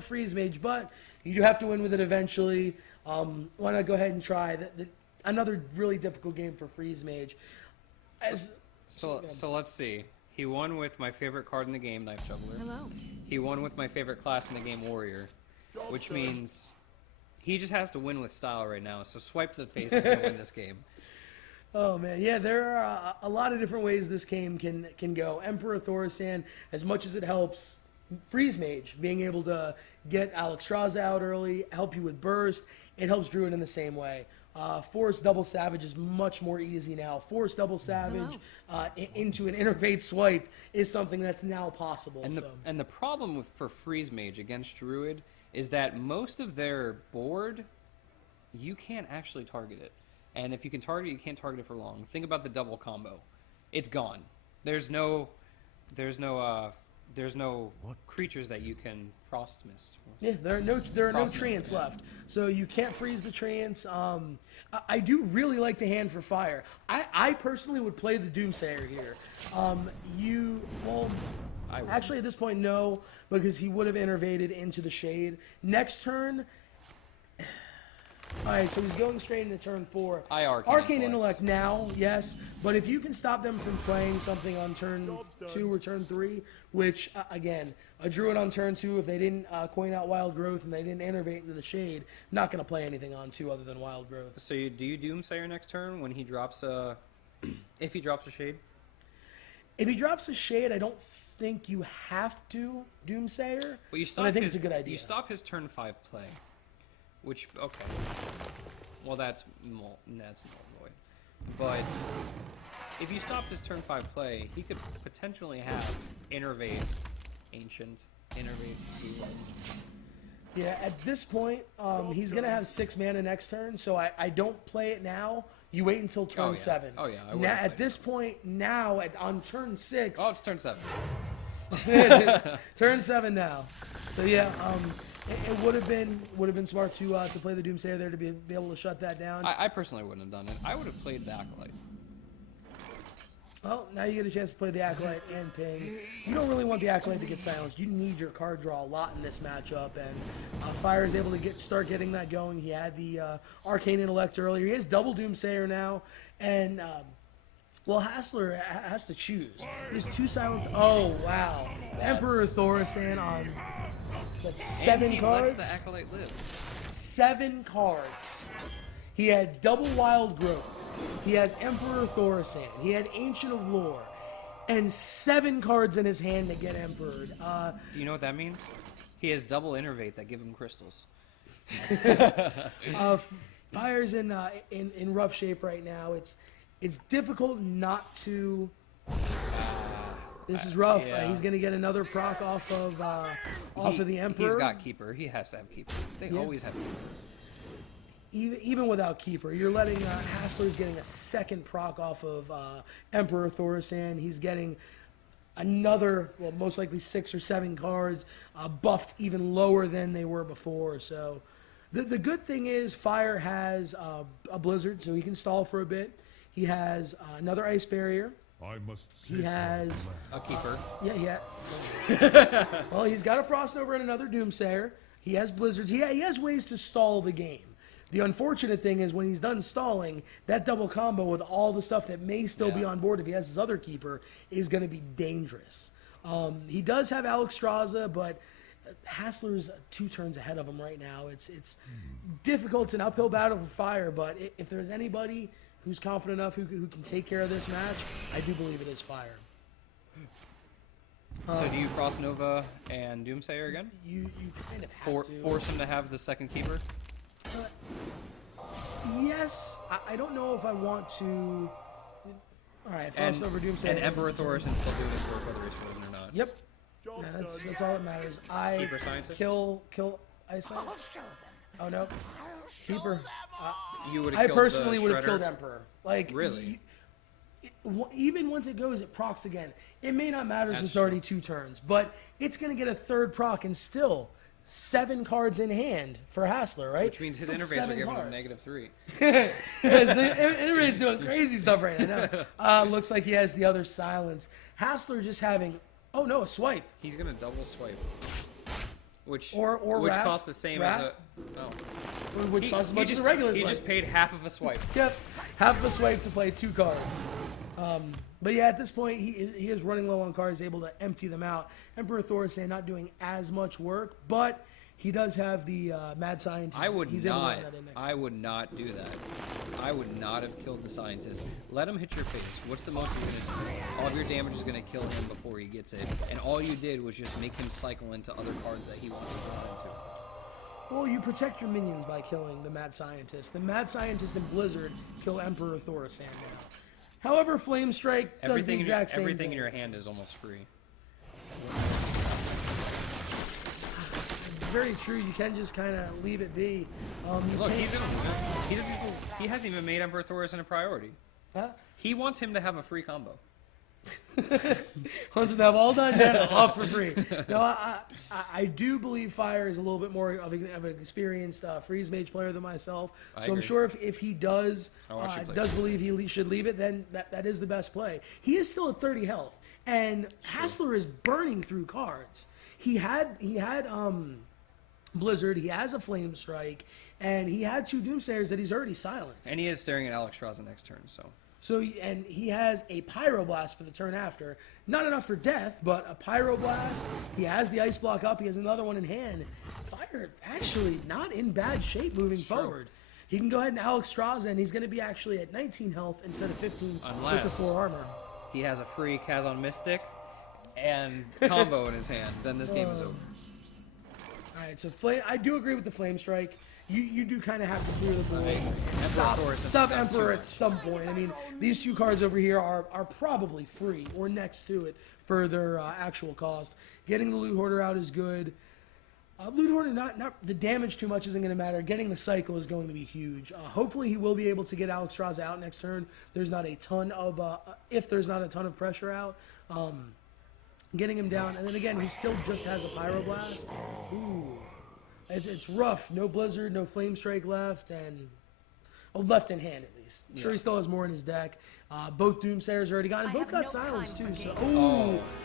Freeze Mage, but you do have to win with it eventually. Why not go ahead and try another really difficult game for Freeze Mage? So let's see. He won with my favorite card in the game, Knife Juggler. Hello. He won with my favorite class in the game, Warrior. Which means he just has to win with style right now. So swipe to the face is going to win this game. Oh man, yeah, there are a lot of different ways this game can go. Emperor Thorsan, as much as it helps Freeze Mage, being able to get Alexstrasza out early, help you with burst, it helps Druid in the same way. Force Double Savage is much more easy now. Force Double Savage into an Innervate swipe is something that's now possible. And the problem for Freeze Mage against Druid is that most of their board, you can't actually target it. And if you can target it, you can't target it for long. Think about the double combo. It's gone. There's no creatures that you can Frost Mist. Yeah, there are no treants left, so you can't freeze the treants. I do really like the hand for fire. I personally would play the Doomsayer here. Actually at this point no, because he would have innervated into the shade. Next turn. Alright, so he's going straight into turn 4. Arcane Intellect now, yes, but if you can stop them from playing something on turn 2 or turn 3, which, again, a Druid on turn 2, if they didn't coin out Wild Growth and they didn't innervate into the shade, not going to play anything on 2 other than Wild Growth. So do you Doomsayer next turn when he drops a... if he drops a shade? If he drops a shade, I don't think you have to Doomsayer, but I think it's a good idea. You stop his turn 5 play. Which, okay. Well, that's null void. But if you stop his turn 5 play, he could potentially have Innervate, Ancient, Innervate, Healer. Yeah, at this point, he's going to have 6 mana next turn, so I don't play it now. You wait until turn 7. Oh, yeah. I at this point, now, on turn 6... Oh, it's turn 7. Turn 7 now. So, yeah, it would have been smart to play the Doomsayer there to be able to shut that down. I personally wouldn't have done it. I would have played the Acolyte. Well, now you get a chance to play the Acolyte and Ping. You don't really want the Acolyte to get silenced. You need your card draw a lot in this matchup, and Fire is able to start getting that going. He had the Arcane Intellect earlier. He has double Doomsayer now, and well, Haslr has to choose. He has 2 silence. Oh wow, Emperor Thorsan on. That's 7 cards. Lets the Acolyte live. 7 cards. He had double Wild Growth. He has Emperor Thorsan. He had Ancient of Lore. And 7 cards in his hand to get Emperored. Do you know what that means? He has double Innervate that give him crystals. Fire's in rough shape right now. It's difficult not to... This is rough. Yeah. He's going to get another proc off of the Emperor. He's got Keeper. He has to have Keeper. They always have Keeper. Even without Keeper, you're letting Haslr's getting a 2nd proc off of Emperor Thorsan. He's getting another, well, most likely 6 or 7 cards buffed even lower than they were before. So the good thing is Fire has a Blizzard, so he can stall for a bit. He has another Ice Barrier. He has a Keeper. Yeah. Well, he's got a Frost Over and another Doomsayer. He has Blizzards. He has ways to stall the game. The unfortunate thing is when he's done stalling, that double combo with all the stuff that may still be on board if he has his other Keeper is going to be dangerous. He does have Alexstrasza, but Haslr's 2 turns ahead of him right now. It's difficult. It's an uphill battle for Fire, but if there's anybody who's confident enough who can take care of this match, I do believe it is Fire. So do you Frost Nova and Doomsayer again? You kind of have to. Force him to have the 2nd Keeper? Yes. I don't know if I want to... Alright, Frost Nova, Doomsayer. And Emperor Thorsan still doing his work whether he's frozen or not. Yep. Yeah, that's all that matters. Keeper Scientist? Kill Ice Lance. Oh no. Keeper. I personally would have killed Emperor. Like, really? Even once it goes, it procs again. It may not matter because it's already 2 turns, but it's going to get a 3rd proc and still 7 cards in hand for Haslr, right? Which means his Innervates are giving him -3. Innervate's doing crazy stuff right now. Looks like he has the other silence. Haslr just having, oh no, a swipe. He's going to double swipe. which Or which Wrath. costs the same Wrath. as a. Oh. which costs as much as a regular He swipe. just paid half of a swipe. Yep, half of a swipe to play 2 cards. But yeah, at this point, he is running low on cards, able to empty them out. Emperor Thorisand not doing as much work, but he does have the Mad Scientist. I would He's able to not. run that in next I would not do that. I would not have killed the scientist. Let him hit your face. What's the most he's gonna do? All of your damage is gonna kill him before he gets it, and all you did was just make him cycle into other cards that he wants to go into. Well, you protect your minions by killing the Mad Scientist. The Mad Scientist and Blizzard kill Emperor Thorisand now. However, Flame Strike does the exact same Everything thing. in your hand is almost free. Very true. You can just kind of leave it be. Look, he hasn't even made Emperor Thorisand a priority. Huh? He wants him to have a free combo. Wants them to have all done and off for free. No, I do believe Fire is a little bit more of an experienced freeze mage player than myself. So I'm agree. sure if he does play does believe he should leave it, then that is the best play. He is still at 30 health, and Haslr is burning through cards. He had Blizzard, he has a Flame Strike, and he had 2 Doomsayers that he's already silenced. And he is staring at Alexstrasza next turn, so. So, and he has a Pyroblast for the turn after. Not enough for death, but a Pyroblast. He has the Ice Block up. He has another one in hand. Fire actually not in bad shape moving forward. He can go ahead and Alexstrasza, and he's going to be actually at 19 health instead of 15 with the 4 armor. He has a free Kazon Mystic and combo in his hand. Then this game is over. All right, so I do agree with the Flame Strike. You do kind of have to clear the board and stop Emperor at some point. I mean, these 2 cards over here are probably free or next to it for their actual cost. Getting the Loot Hoarder out is good. Loot Hoarder, not the damage too much isn't going to matter. Getting the cycle is going to be huge. Hopefully he will be able to get Alexstrasza out next turn. There's not a ton of if there's not a ton of pressure out. Getting him down, and then again, he still just has a Pyroblast. Ooh. It's rough. No Blizzard, no Flame Strike left, and left in hand at least. Sure, he still has more in his deck. Both Doomsayers already gone, and both got silenced too. So,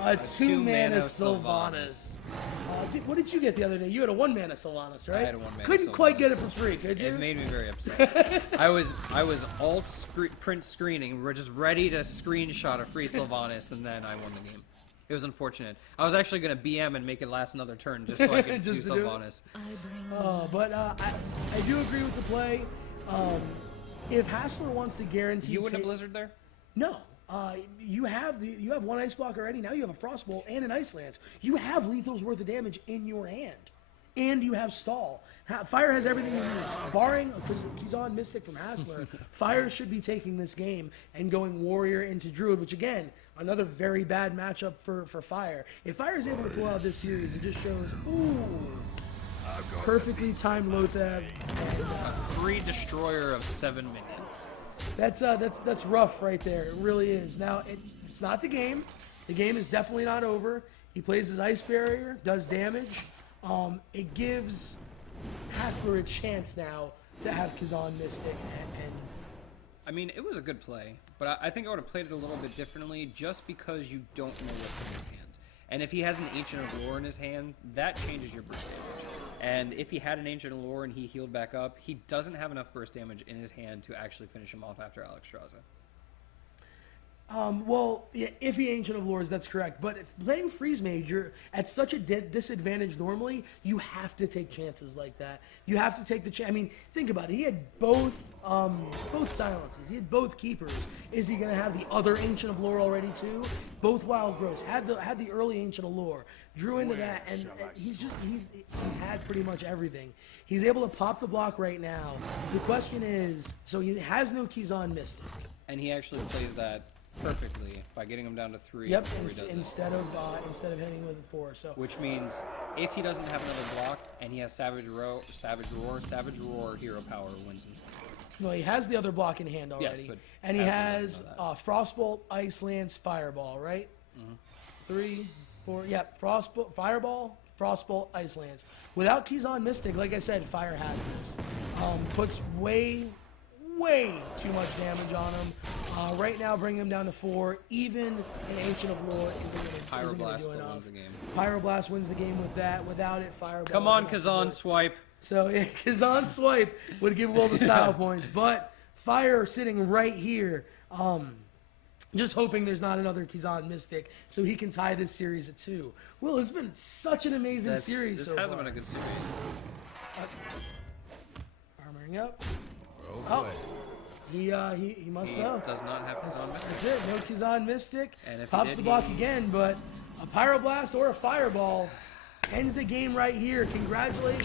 a 2-mana Sylvanas. What did you get the other day? You had a 1-mana Sylvanas, right? I had a 1-mana Couldn't quite get it Sylvanas. for free, could you? It made me very upset. I was print screening. We're just ready to screenshot a free Sylvanas, and then I won the game. It was unfortunate. I was actually going to BM and make it last another turn just so I could do Sylvanas. But I do agree with the play. If Haslr wants to guarantee, You wouldn't have Blizzard there? No. You have 1 Ice Block already. Now you have a Frostbolt and an Ice Lance. You have lethal's worth of damage in your hand. And you have Stall. Fire has everything it needs. Barring a Kazon Mystic from Haslr, Fire should be taking this game and going Warrior into Druid, which again, another very bad matchup for Fire. If Fire is able to pull out this series, it just shows, perfectly timed Lothab. Free Destroyer of 7 minions. That's rough right there. It really is. Now, it's not the game. The game is definitely not over. He plays his Ice Barrier, does damage. It gives Haslr a chance now to have Kazon Mystic and I mean, it was a good play, but I think I would have played it a little bit differently just because you don't know what's in his hand. And if he has an Ancient of Lore in his hand, that changes your burst damage. And if he had an Ancient of Lore and he healed back up, he doesn't have enough burst damage in his hand to actually finish him off after Alexstrasza. Well, yeah, if he Ancient of Lores, that's correct. But if playing Freeze Mage, you're at such a disadvantage normally, you have to take chances like that. You have to take the chance. I mean, think about it. He had both silences. He had both keepers. Is he going to have the other Ancient of Lore already too? Both Wild Growths. Had the early Ancient of Lore. Drew into that, and he's had pretty much everything. He's able to pop the block right now. The question is, so he has no Kazon Mystic. And he actually plays that perfectly by getting him down to 3. Yep, before he does it. instead of hitting with a 4. So Which means if he doesn't have another block and he has Savage Roar Hero Power wins him. well, he has the other block in hand already, Yes, but and he Haslr has doesn't know Frostbolt, Ice Lance, Fireball, right? 3, 4. Yep, Frostbolt, Fireball, Frostbolt, Ice Lance. Without Kazon Mystic, like I said, Fire has this. Puts way way too much damage on him. Right now, bringing him down to 4. Even an Ancient of Lore isn't going to Pyroblast do still enough. wins the game. Pyroblast wins the game with that. Without it, Fireball. Come on, Kazan, swipe. So yeah, Kazan swipe would give Will the style points, but Fire sitting right here. Just hoping there's not another Kazan Mystic so he can tie this series at 2. Will, it's been such an amazing series This so hasn't far. been a good series. Armoring up. Oh, boy. He must know. Does not have Kazan Mystic. That's it. No Kazan Mystic. And if he Pops did, the block he- again, but a Pyroblast or a Fireball ends the game right here. Congratulations.